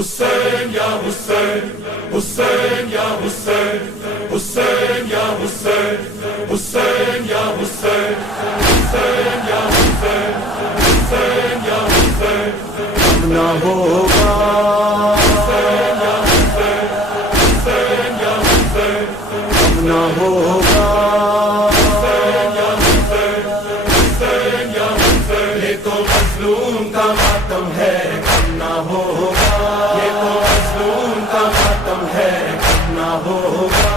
حسین یا حسین حسین یا حسین حسین یا حسین حسین یا حسین حسین یا حسین حسین یا حسین نہ ہوگا حسین یا حسین حسین یا حسین نہ ہوگا حسین یا حسین حسین یا حسین یہ تو مظلوم کا ماتم ہے نہ ہوگا یہ تو مظلوم کا ماتم ہے نہ ہوگا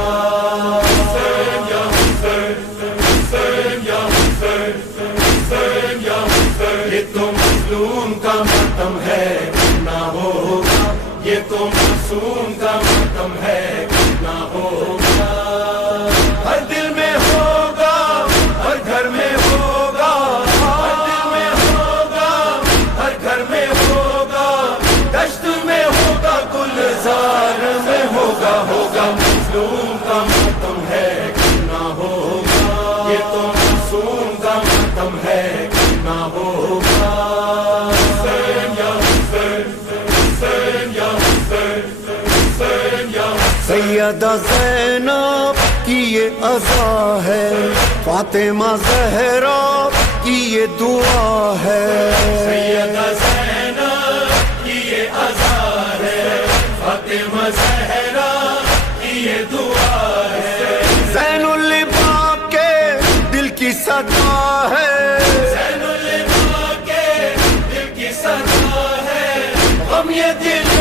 حسین یا حسین حسین یا حسین حسین یا حسین یہ تو مظلوم کا ماتم ہے نہ ہوگا یہ تو معصوم کا ماتم ہے نہ ہوگا ہر دل میں ہوگا ہر گھر میں ہوگا ہر دل میں ہوگا ہر گھر میں ہوگا دشت میں ہوگا گلزار میں ہوگا ہوگا مظلوم کا ماتم ہے نہ ہوگا یہ تو معصوم کا ماتم ہے نہ ہوگا حسین یا حسین حسین یا حسین حسین یا سیدہ زینب کی یہ عزا ہے، فاطمہ زہرا کی یہ دعا ہے، سیدہ زینب کی یہ عزا ہے، فاطمہ زہرا کی یہ دعا ہے، زین العباد کے دل کی صدا ہے، زین العباد کے دل کی صدا ہے، غم یہ دل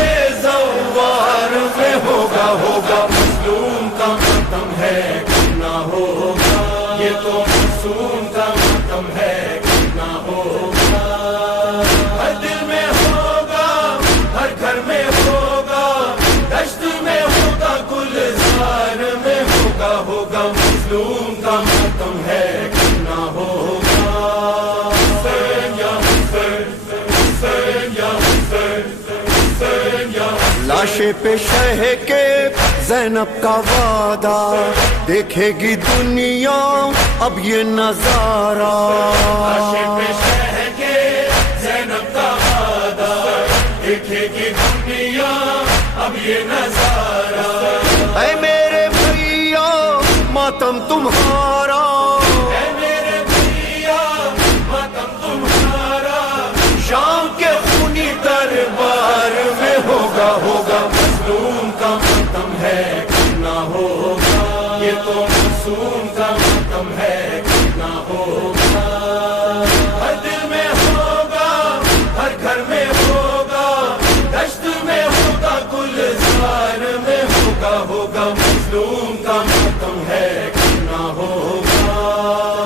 زوار میں ہوگا ہوگا مظلوم کا ماتم ہے نہ ہوگا یہ تو معصوم کا ماتم ہے نہ ہوگا ہر دل میں ہوگا ہر گھر میں ہوگا دشت میں ہوگا گلزار میں ہوگا ہوگا مظلوم کا ماتم ہے نہ ہوگا حسین یا حسین حسین یا حسین حسین یا لاشے پہ شہ کے زینب کا وعدہ، دیکھے گی دنیا اب یہ نظارہ، عاشق پہ شہ کے زینب کا وعدہ، دیکھے گی دنیا اب یہ نظارہ، اے میرے بھیا ماتم تمہارا، اے میرے بھیا ماتم تمہارا، شام کے خونی دربار میں ہوگا ہوگا مظلوم کا ماتم ہے نہ ہوگا یہ تو معصوم کا ماتم ہے نہ ہوگا ہر دل میں ہوگا ہر گھر میں ہوگا دشت میں ہوگا گلزار میں ہوگا ہوگا مظلوم کا ماتم ہے نہ ہوگا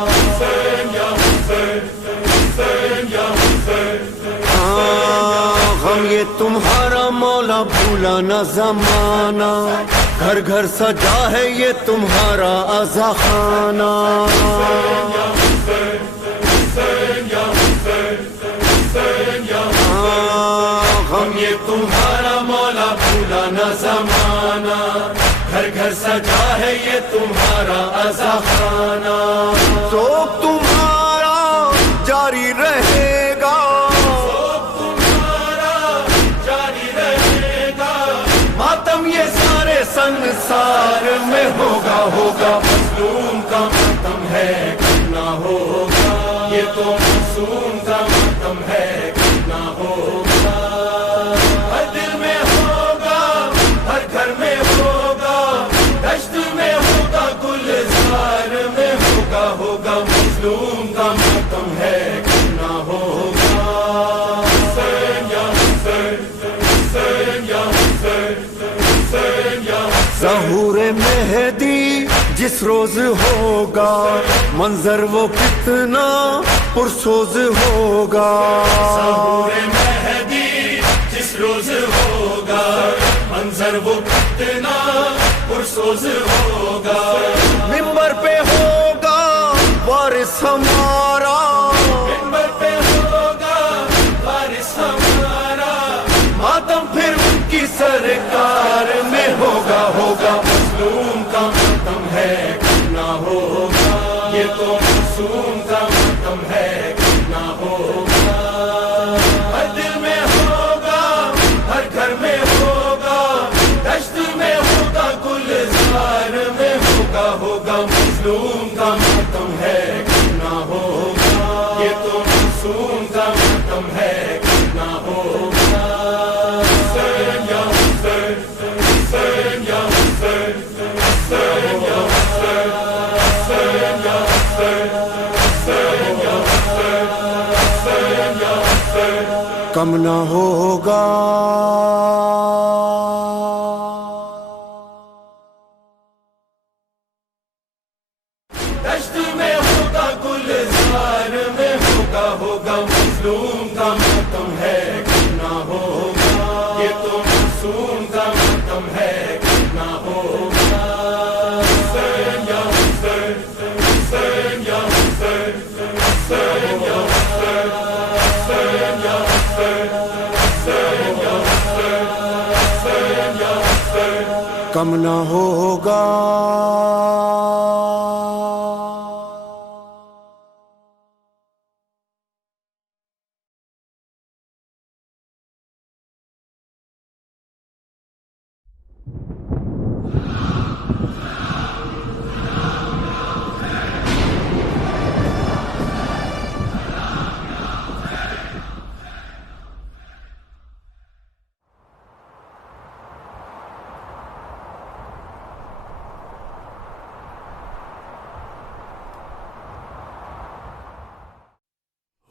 حسین یا حسین حسین یا حسین غم یہ تمہارا مولا بھولا نہ زمانہ، گھر گھر سجا ہے یہ تمہارا عزا خانہ، حسین یا حسین حسین یا حسین حسین یا غم یہ تمہارا مولا بھولا نہ زمانہ گھر گھر سجا ہے یہ تمہارا عزا خانہ تو تمہارا جاری رہے گا، تمہارا جاری رہے گا ماتم یہ سارے سنسار میں ہوگا ہوگا مظلوم کا ماتم ہے نہ ہوگا یہ تو معصوم کا ماتم ہے نہ ہوگا ہر دل میں ہوگا ہر گھر میں ہوگا دشت میں ہوگا گلزار میں ہوگا ہوگا مظلوم کا ماتم ہے نہ ہوگا حسین یا حسین حسین یا حسین حسین یا ظہور مہدی جس روز ہوگا، منظر وہ کتنا پرسوز ہوگا، ظہور مہدی جس روز ہوگا منظر وہ کتنا پرسوز ہوگا، منبر پہ ہوگا وارث ہمارا، منبر پہ ہوگا وارث ہمارا، ماتم پھر ان کی سرکار میں ہوگا ہوگا مظلوم کا ماتم ہے نہ ہوگا یہ تو معصوم کا ماتم ہے نہ ہوگا ہر دل میں ہوگا ہر گھر میں कम न होगा। दश्त में होगा, गुलजार में होगा, होगा मजलूम का मातम है, कम न होगा। ये तो मासूम का मातम है, कम न होगा। हुसैन या हुसैन, हुसैन या हुसैन, हुसैन या हुसैन, हुसैन या हुसैन, हुसैन या हुसैन, हुसैन या हुसैन, कम न होगा।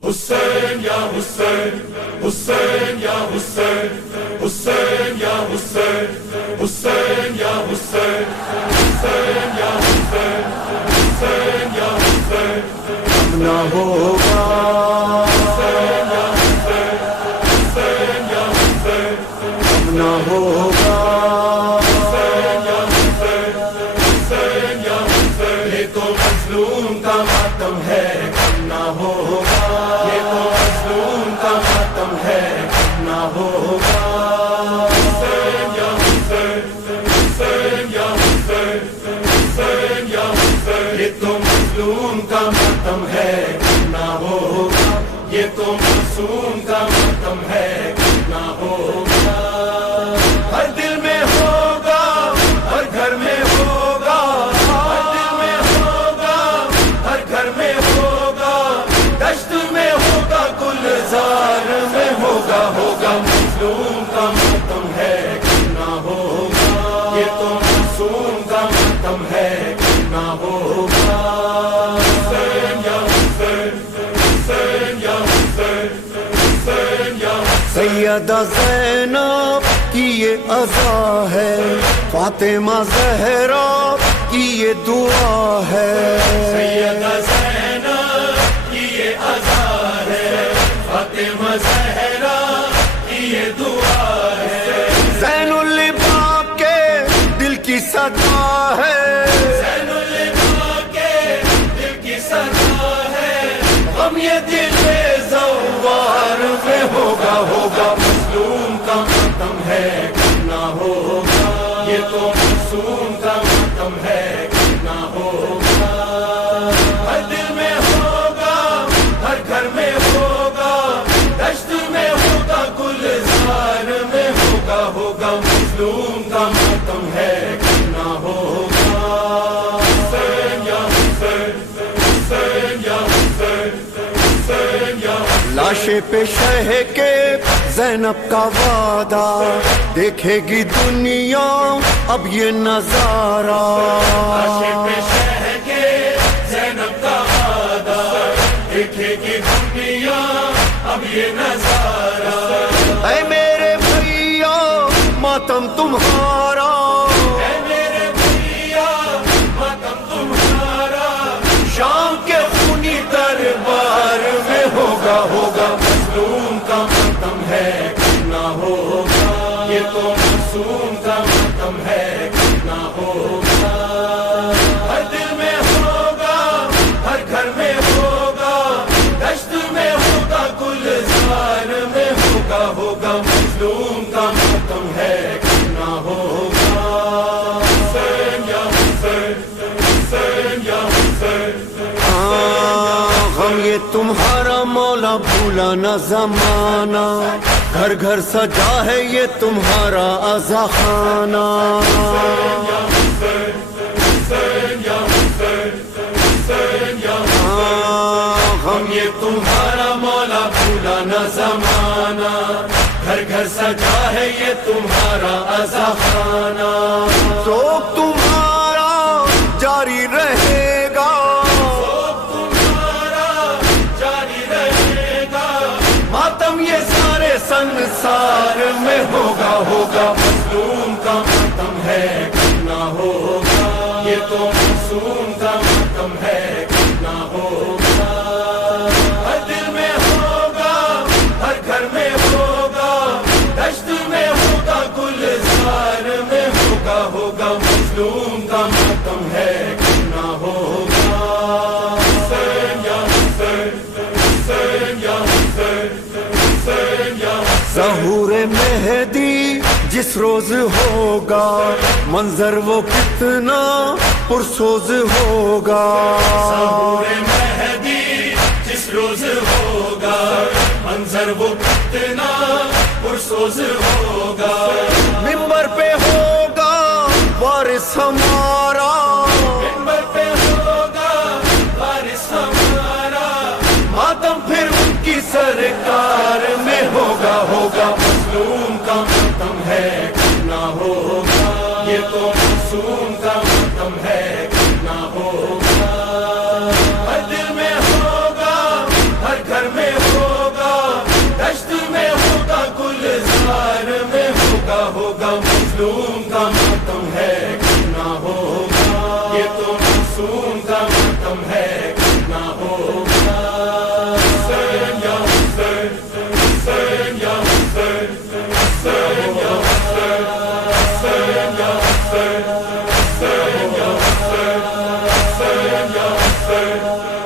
हुसैन या हुसैन, हुसैन या हुसैन, हुसैन या हुसैन, हुसैन या हुसैन, हुसैन या हुसैन, हुसैन या हुसैन, कम न होगा। हुसैन या हुसैन, हुसैन या हुसैन, कम न होगा। हुसैन या हुसैन, हुसैन या हुसैन, ये तो मजलूम का मातम है, कम न होगा। ये तो मजलूम का मातम है, कम न होगा। हुसैन या हुसैन, हुसैन या हुसैन, हुसैन या हुसैन, ये तो मजलूम का मातम है, कम न होगा। ये तो मासूम का मातम है, कम न होगा। हर दिल में होगा, हर घर में होगा, हर दिल में होगा, हर घर में होगा। दश्त में होगा, गुलजार में होगा, होगा मजलूम का मातम है, कम न होगा। ये तो मासूम का मातम है, कम न होगा। हुसैन या हुसैन, हुसैन या हुसैन, हुसैन या हुसैन, सैयदा ज़ैनब की ये अज़ा है, फातिमा ज़हरा की ये दुआ है। सैयदा ज़ैनब की ये अज़ा है, फातिमा ज़हरा की ये दुआ है। ज़ैनुल बाब के दिल की सदा है, ज़ैनुल बाब के दिल की सदा है। गम ये दिल ज़व्वार में होगा, होगा मजलूम का मातम है, कम न होगा। ये तो मासूम का मातम है, कम न होगा। हर दिल में होगा, हर घर में होगा, दश्त में होगा, गुलजार में होगा, होगा मजलूम का मातम है, कम न होगा। हुसैन या हुसैन, हुसैन या हुसैन, हुसैन या हुसैन, लाशे पे शह के ज़ैनब का वादा, देखेगी दुनिया अब ये नजारा। लाशे पे शह के ज़ैनब का वादा, देखेगी दुनिया अब ये नजारा। ऐ मेरे भैया मातम तुम्हारा, ऐ मेरे भैया मातम तुम्हारा, शाम के खूनी दरबार में होगा, होगा मजलूम का मातम है, कम न होगा। ये तो मासूम का मातम है, कम न होगा। हर दिल में होगा, हर घर में होगा, दश्त में होगा, गुलजार में होगा, होगा मजलूम का मातम है, कम न होगा। हुसैन या हुसैन, हुसैन या हुसैन, हम ये तुम्हारा मौला भूला न जमाना, घर घर सजा है ये तुम्हारा अज़ा खाना। हुसैन या हुसैन, हुसैन या हुसैन, हुसैन या हुसैन, हम ये तुम्हारा मौला भूला न जमाना, घर घर सजा है ये तुम्हारा अज़ा खाना। तो तुम्हारा जारी रहेगा, तुम्हारा जारी रहेगा, मातम ये सारे मातम है, करना होगा, ये तो मासूम का मातम है, करना होगा। हर दिल में होगा, हर घर में होगा, दश्त में होगा, गुलजार में होगा, होगा मजलूम का मातम है, करना होगा। ज़हूर मेहदी जिस रोज होगा, मंजर वो कितना पुरसोज होगा। ज़हूर मेहदी जिस रोज होगा, मंजर वो कितना पुरसोज होगा। मिंबर पे होगा वारिस हमारा, मिंबर पे होगा वारिस हमारा, मातम फिर उनकी सरकार में होगा, होगा मजलूम का मातम है, करना होगा, ये तो मासूम का मातम है, करना होगा। हर दिल में होगा, हर घर में होगा, दश्त में होगा, गुलजार में होगा, होगा मजलूम का मातम है, करना होगा, ये तो मासूम का मातम है, करना होगा।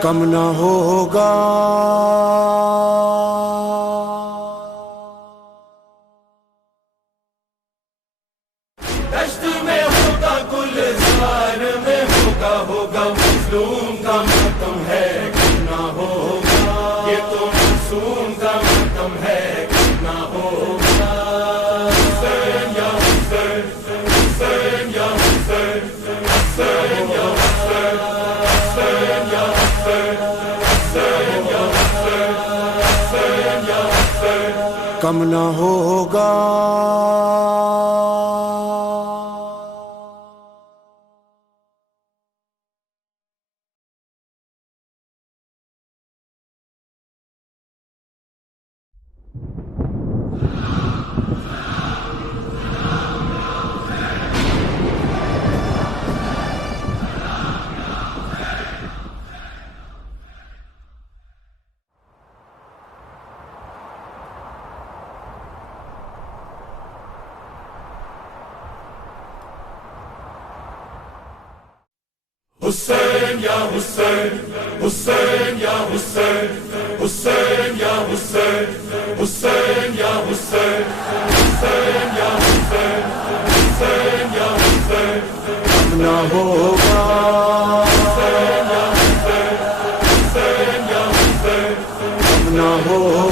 कम न होगा। दश्त में होगा, गुलजार में होगा, होगा मजलूम का मातम है, करना होगा, ये तो मासूम का मातम है, करना होगा। कम न होगा। हुसैन या हुसैन, हुसैन या हुसैन, हुसैन या हुसैन, हुसैन या हुसैन, हुसैन या हुसैन, हुसैन या हुसैन, कम न होगा। हुसैन या हुसैन, हुसैन या हुसैन, कम न होगा।